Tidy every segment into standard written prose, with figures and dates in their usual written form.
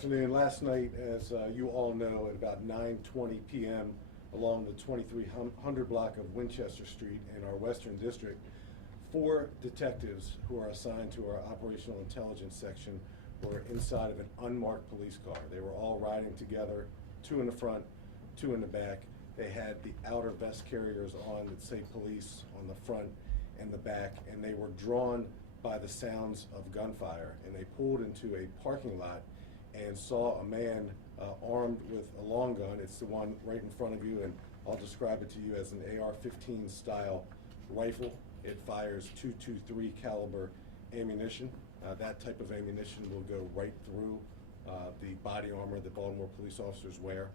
afternoon. Last night, as you all know, at about 9:20 p.m. along the 2300 block of Winchester Street in our Western District, 4 detectives who are assigned to our Operational Intelligence section were inside of an unmarked police car. They were all riding together, 2 in the front, 2 in the back. They had the outer vest carriers on that say police on the front and the back, and they were drawn by the sounds of gunfire. And they pulled into a parking lot and saw a man armed with a long gun. It's the one right in front of you, and I'll describe it to you as an AR-15 style rifle. It fires .223 caliber ammunition. That type of ammunition will go right through the body armor that Baltimore police officers wear.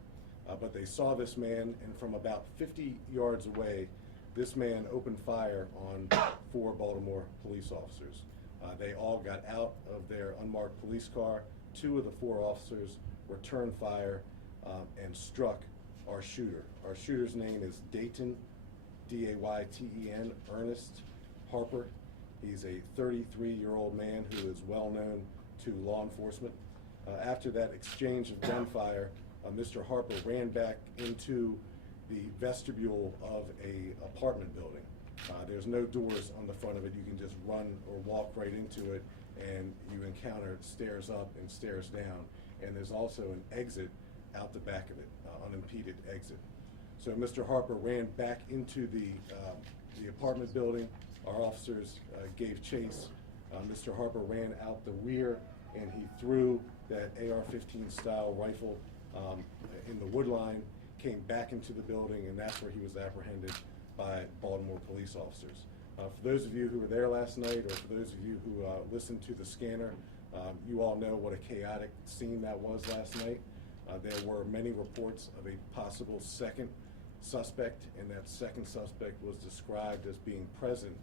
But they saw this man, and from about 50 yards away, this man opened fire on 4 Baltimore police officers. They all got out of their unmarked police car. 2 of the 4 officers returned fire and struck our shooter. Our shooter's name is Dayton, D-A-Y-T-E-N, Ernest Harper. He's a 33-year-old man who is well known to law enforcement. After that exchange of gunfire, Mr. Harper ran back into the vestibule of a apartment building. There's no doors on the front of it. You can just run or walk right into it, and you encounter stairs up and stairs down. And there's also an exit out the back of it, unimpeded exit. So Mr. Harper ran back into the apartment building. Our officers gave chase. Mr. Harper ran out the rear, and he threw that AR-15 style rifle in the wood line, came back into the building, and that's where he was apprehended by Baltimore police officers. For those of you who were there last night, or for those of you who listened to the scanner, you all know what a chaotic scene that was last night. There were many reports of a possible second suspect, and that second suspect was described as being present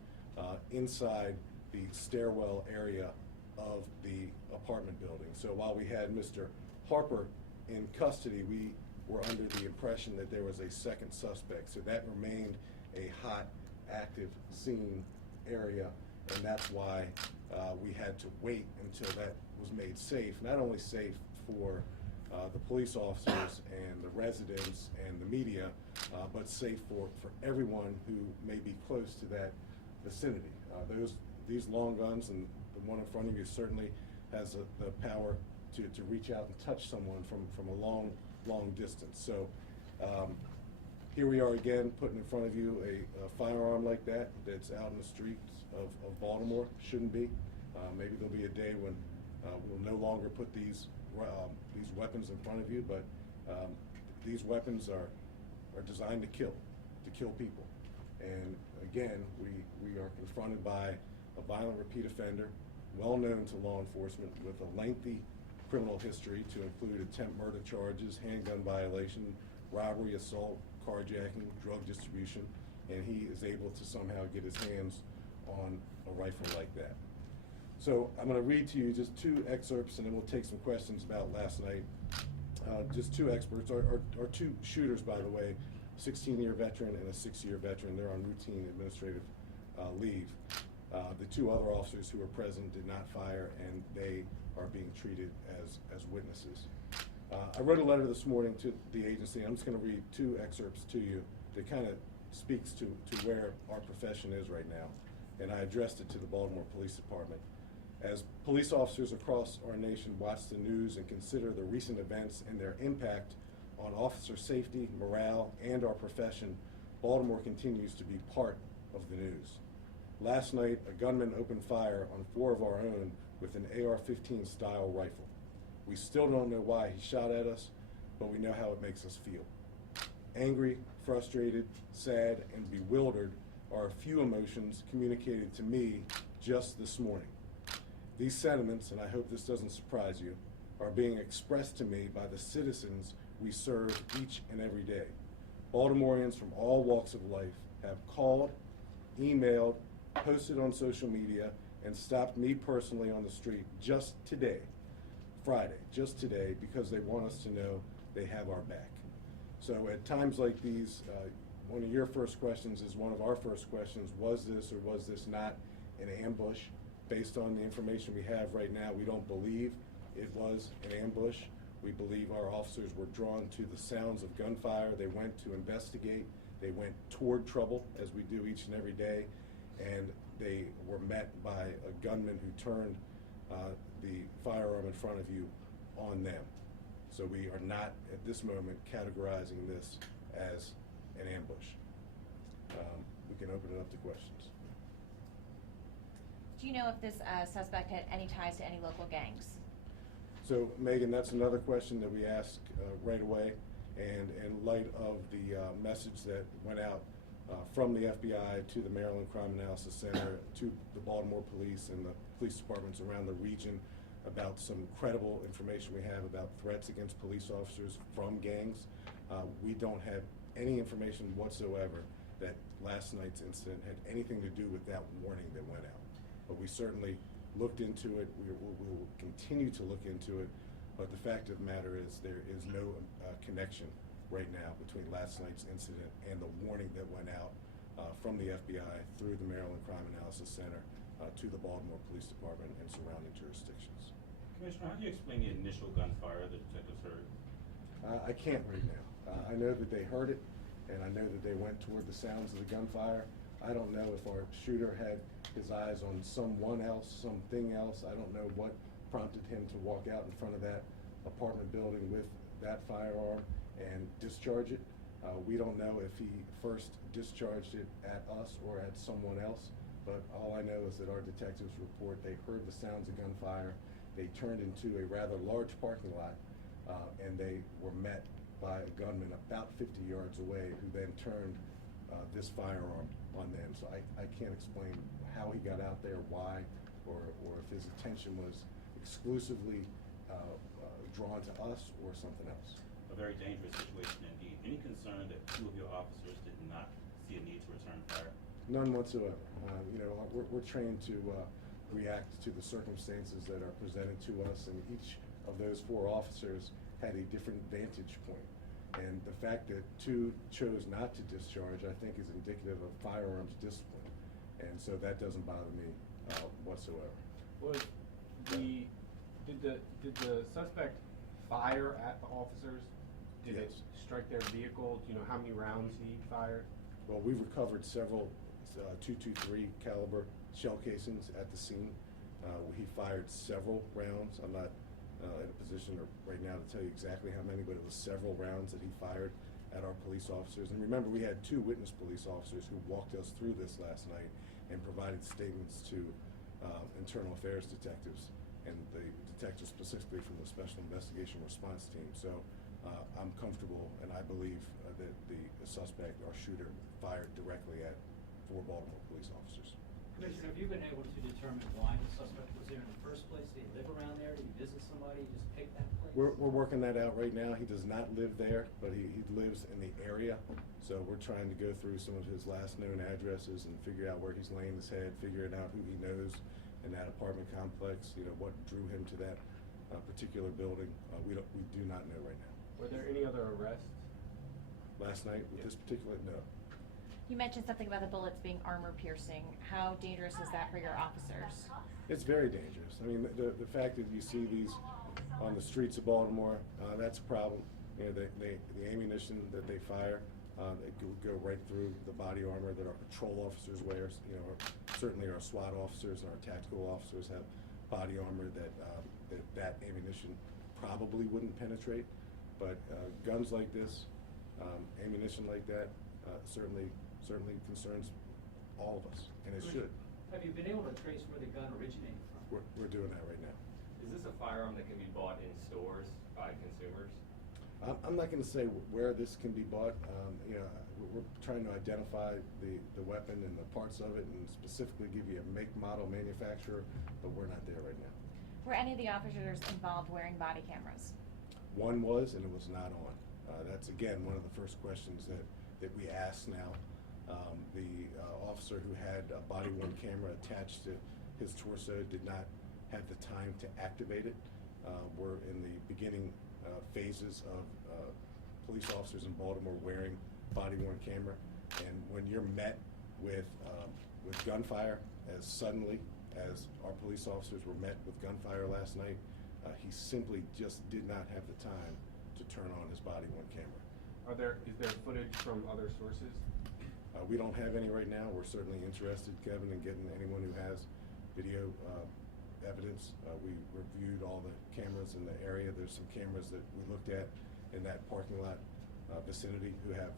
inside the stairwell area of the apartment building. So while we had Mr. Harper in custody, we were under the impression that there was a second suspect. So that remained a hot, active scene area, and that's why we had to wait until that was made safe. Not only safe for the police officers and the residents and the media, but safe for everyone who may be close to that vicinity. These long guns, and the one in front of you certainly has the power to reach out and touch someone from a long distance. So here we are again, putting in front of you a firearm like that's out in the streets of Baltimore. Shouldn't be. Maybe there'll be a day when we'll no longer put these weapons in front of you, but these weapons are designed to kill people. And again, we are confronted by a violent repeat offender, well known to law enforcement, with a lengthy criminal history to include attempt murder charges, handgun violation, robbery, assault, carjacking, drug distribution, and he is able to somehow get his hands on a rifle like that. So I'm going to read to you just 2 excerpts, and then we'll take some questions about last night. Just 2 experts, or 2 shooters, by the way, 16-year veteran and a 6-year veteran. They're on routine administrative leave. The 2 other officers who were present did not fire, and they are being treated as witnesses. I wrote a letter this morning to the agency. I'm just going to read 2 excerpts to you that kind of speaks to where our profession is right now, and I addressed it to the Baltimore Police Department. As police officers across our nation watch the news and consider the recent events and their impact on officer safety, morale, and our profession, Baltimore continues to be part of the news. Last night, a gunman opened fire on 4 of our own with an AR-15 style rifle. We still don't know why he shot at us, but we know how it makes us feel. Angry, frustrated, sad, and bewildered are a few emotions communicated to me just this morning. These sentiments, and I hope this doesn't surprise you, are being expressed to me by the citizens we serve each and every day. Baltimoreans from all walks of life have called, emailed, posted on social media, and stopped me personally on the street just today, Friday, just today, because they want us to know they have our back. So at times like these, one of your first questions is one of our first questions: was this or was this not an ambush? Based on the information we have right now, we don't believe It was an ambush. We believe our officers were drawn to the sounds of gunfire. They went to investigate. They went toward trouble, as we do each and every day, and they were met by a gunman who turned the firearm in front of you on them. So we are not, at this moment, categorizing this as an ambush. We can open it up to questions. Do you know if this suspect had any ties to any local gangs? So, Megan, that's another question that we asked right away, and in light of the message that went out from the FBI to the Maryland Crime Analysis Center, to the Baltimore Police and the police departments around the region about some credible information we have about threats against police officers from gangs, we don't have any information whatsoever that last night's incident had anything to do with that warning that went out. But we certainly looked into it. We will continue to look into it. But the fact of the matter is there is no connection right now between last night's incident and the warning that went out from the FBI through the Maryland Crime Analysis Center to the Baltimore Police Department and surrounding jurisdictions. Commissioner, how do you explain the initial gunfire the detectives heard? I can't right now. I know that they heard it, and I know that they went toward the sounds of the gunfire. I don't know if our shooter had his eyes on someone else, something else. I don't know what prompted him to walk out in front of that apartment building with that firearm and discharge it. We don't know if he first discharged it at us or at someone else, but all I know is that our detectives report they heard the sounds of gunfire. They turned into a rather large parking lot, and they were met by a gunman about 50 yards away who then turned this firearm on them. So I can't explain how he got out there, why, or if his attention was exclusively drawn to us or something else. A very dangerous situation indeed. Any concern that two of your officers did not see a need to return fire? None whatsoever. We're trained to react to the circumstances that are presented to us, and each of those 4 officers had a different vantage point. And the fact that 2 chose not to discharge, I think, is indicative of firearms discipline. And so that doesn't bother me whatsoever. Did the suspect fire at the officers? Did Yes. it strike their vehicle? Do you know how many rounds he fired? Well, we recovered several .223 caliber shell casings at the scene. He fired several rounds. I'm not in a position right now to tell you exactly how many, but it was several rounds that he fired at our police officers. And remember, we had 2 witness police officers who walked us through this last night and provided statements to internal affairs detectives and the detectives specifically from the Special Investigation Response Team. So I'm comfortable, and I believe that the suspect, our shooter, fired directly at 4 Baltimore police officers. Commissioner, have you been able to determine why the suspect was there in the first place? Did he live around there? Did he visit somebody? Just pick that place? We're working that out right now. He does not live there, but he lives in the area. So we're trying to go through some of his last known addresses and figure out where he's laying his head, figuring out who he knows in that apartment complex, what drew him to that particular building. We do not know right now. Were there any other arrests? Last night with this particular, no. You mentioned something about the bullets being armor piercing. How dangerous is that for your officers? It's very dangerous. I mean, the fact that you see these on the streets of Baltimore, that's a problem. The ammunition that they fire, they go right through the body armor that our patrol officers wear. Certainly our SWAT officers and our tactical officers have body armor that ammunition probably wouldn't penetrate. But guns like this, ammunition like that, certainly concerns all of us, and it should. Have you been able to trace where the gun originated from? We're doing that right now. Is this a firearm that can be bought in stores by consumers? I'm not going to say where this can be bought. We're trying to identify the weapon and the parts of it, and specifically give you a make, model, manufacturer, but we're not there right now. Were any of the officers involved wearing body cameras? One was, and it was not on. That's, again, one of the first questions that we ask now. The officer who had a body-worn camera attached to his torso did not have the time to activate it. We're in the beginning phases of police officers in Baltimore wearing body-worn camera, and when you're met with gunfire as suddenly as our police officers were met with gunfire last night, He simply just did not have the time to turn on his body-worn camera. Is there footage from other sources? We don't have any right now. We're certainly interested, Kevin, in getting anyone who has video evidence. We reviewed all the cameras in the area. There's some cameras that we looked at in that parking lot vicinity who have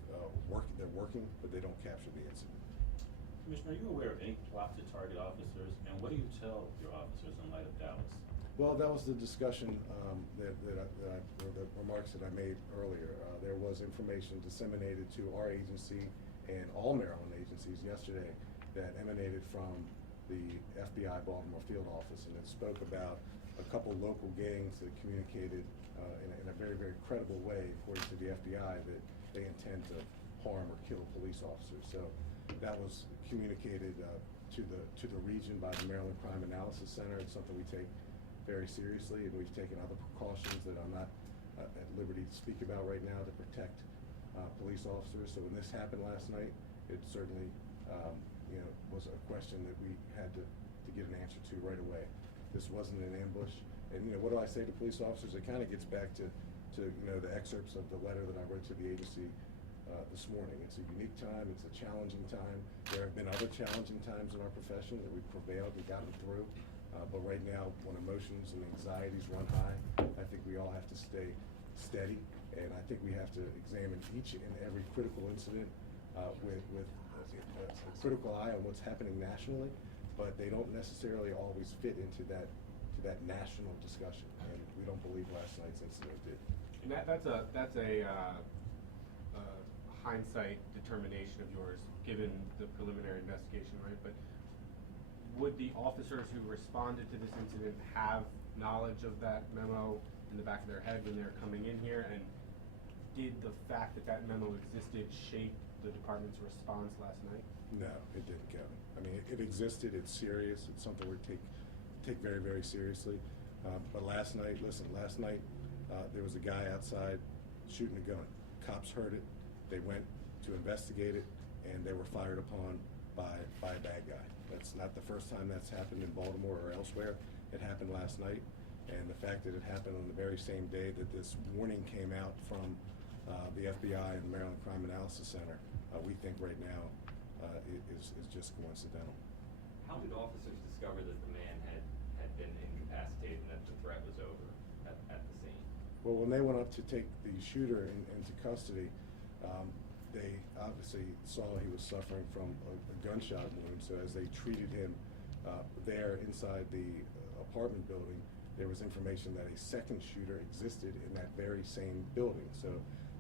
they're working, but they don't capture the incident. Commissioner, are you aware of any plot to target officers, and what do you tell your officers in light of Dallas? Well, that was the discussion or the remarks that I made earlier. There was information disseminated to our agency and all Maryland agencies yesterday that emanated from the FBI Baltimore field office, and it spoke about a couple local gangs that communicated in a very, very credible way, according to the FBI, that they intend to harm or kill police officers. So that was communicated to the region by the Maryland Crime Analysis Center. It's something we take very seriously, and we've taken other precautions that I'm not at liberty to speak about right now to protect police officers. So when this happened last night, it certainly was a question that we had to get an answer to right away. This wasn't an ambush. And what do I say to police officers? It kind of gets back to the excerpts of the letter that I wrote to the agency this morning. It's a unique time. It's a challenging time. There have been other challenging times in our profession that we've prevailed and gotten through. But right now, when emotions and anxieties run high, I think we all have to stay steady, and I think we have to examine each and every critical incident with a critical eye on what's happening nationally, but they don't necessarily always fit into that national discussion, and we don't believe last night's incident did. And that's a hindsight determination of yours, given the preliminary investigation, right? But would the officers who responded to this incident have knowledge of that memo in the back of their head when they're coming in here? And did the fact that memo existed shape the department's response last night? No, it didn't, Kevin. I mean, it existed. It's serious. It's something we take very, very seriously. But last night, there was a guy outside shooting a gun. Cops heard it. They went to investigate it, and they were fired upon by a bad guy. That's not the first time that's happened in Baltimore or elsewhere. It happened last night, and the fact that it happened on the very same day that this warning came out from the FBI and the Maryland Crime Analysis Center, we think right now is just coincidental. How did officers discover that the man had been incapacitated and that the threat was over at the scene? Well, when they went up to take the shooter into custody, they obviously saw he was suffering from a gunshot wound. So as they treated him there inside the apartment building, there was information that a second shooter existed in that very same building. So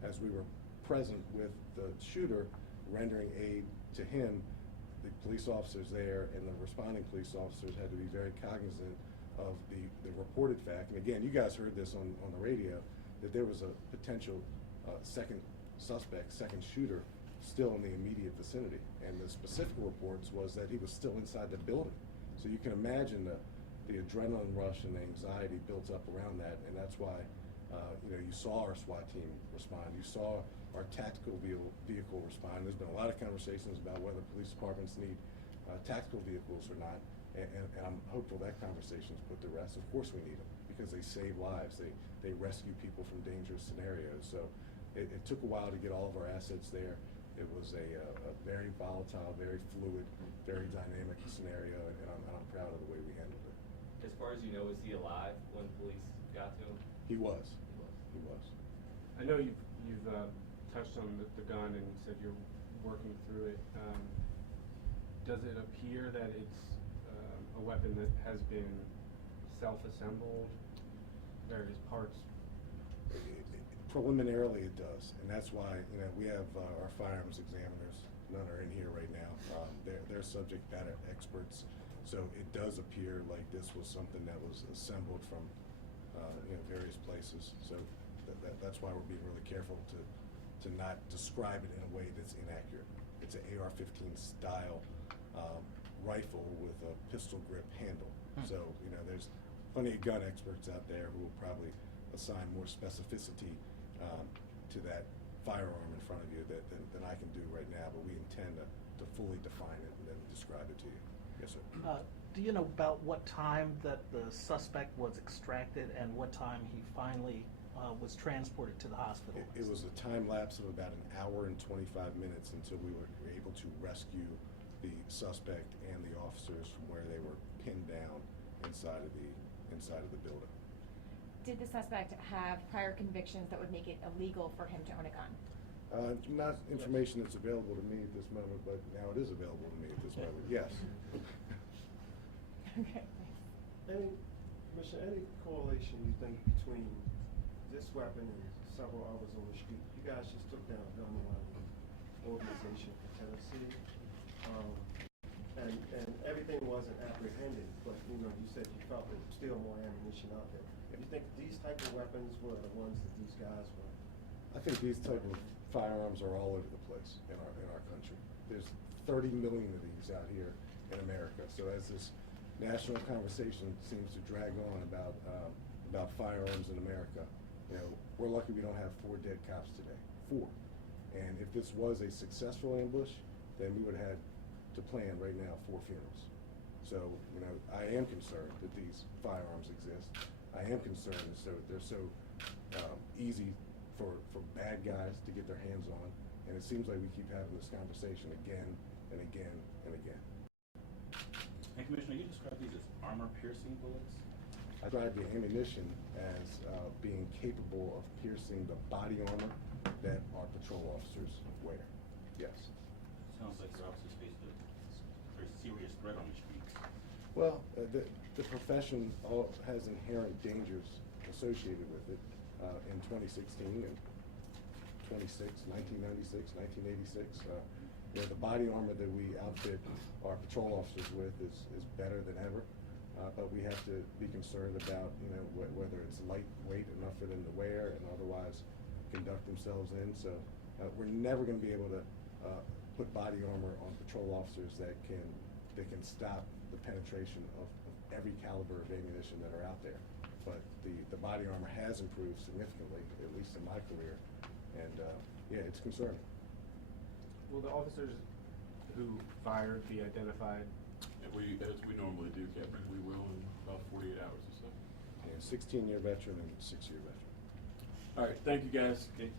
as we were present with the shooter, rendering aid to him, the police officers there and the responding police officers had to be very cognizant of the reported fact. And again, you guys heard this on the radio, that there was a potential second shooter still in the immediate vicinity. And the specific reports was that he was still inside the building. So you can imagine the adrenaline rush and the anxiety built up around that, and that's why you saw our SWAT team respond. You saw our tactical vehicle respond. There's been a lot of conversations about whether police departments need tactical vehicles or not, and I'm hopeful that conversation's put to rest. Of course we need them, because they save lives. They rescue people from dangerous scenarios. So it took a while to get all of our assets there. It was a very volatile, very fluid, very dynamic scenario, and I'm proud of the way we handled it. As far as you know, is he alive when police got to him? He was. He was. I know you've touched on the gun and said you're working through it. Does it appear that it's a weapon that has been self-assembled, various parts? Preliminarily, it does, and that's why we have our firearms examiners. None are in here right now. They're subject matter experts, so it does appear like this was something that was assembled from various places. So that's why we're being really careful to not describe it in a way that's inaccurate. It's an AR-15 style rifle with a pistol grip handle. So there's plenty of gun experts out there who will probably assign more specificity to that firearm in front of you than I can do right now, but we intend to fully define it and then describe it to you. Yes, sir. Do you know about what time that the suspect was extracted and what time he finally was transported to the hospital? It was a time lapse of about an hour and 25 minutes until we were able to rescue the suspect and the officers from where they were pinned down inside of the building. Did the suspect have prior convictions that would make it illegal for him to own a gun? Not information that's available to me at this moment, but now it is available to me at this moment, yes. Okay. Commissioner, any correlation you think between this weapon and several others on the street? You guys just took down a gun organization in Tennessee, and everything wasn't apprehended, but you said you felt there was still more ammunition out there. Do you think these type of weapons were the ones that these guys were? I think these type of firearms are all over the place in our country. There's 30 million of these out here in America. So as this national conversation seems to drag on about firearms in America, we're lucky we don't have 4 dead cops today. 4. And if this was a successful ambush, then we would have had to plan right now 4 funerals. So, I am concerned that these firearms exist. I am concerned that they're so easy for bad guys to get their hands on. And it seems like we keep having this conversation again and again and again. And Commissioner, you described these as armor-piercing bullets? I describe the ammunition as being capable of piercing the body armor that our patrol officers wear. Yes. Sounds like your officers face a very serious threat on the streets. Well, the profession has inherent dangers associated with it. In 2016 and 1996, 1986, the body armor that we outfit our patrol officers with is better than ever. But we have to be concerned about, whether it's lightweight enough for them to wear and otherwise conduct themselves in. So we're never going to be able to put body armor on patrol officers that can stop the penetration of every caliber of ammunition that are out there. But the body armor has improved significantly, at least in my career, and yeah, it's concerning. Will the officers who fired be identified? As we normally do, Captain, we will in about 48 hours or so. Yeah, 16-year veteran and 6-year veteran. All right, thank you guys. Okay.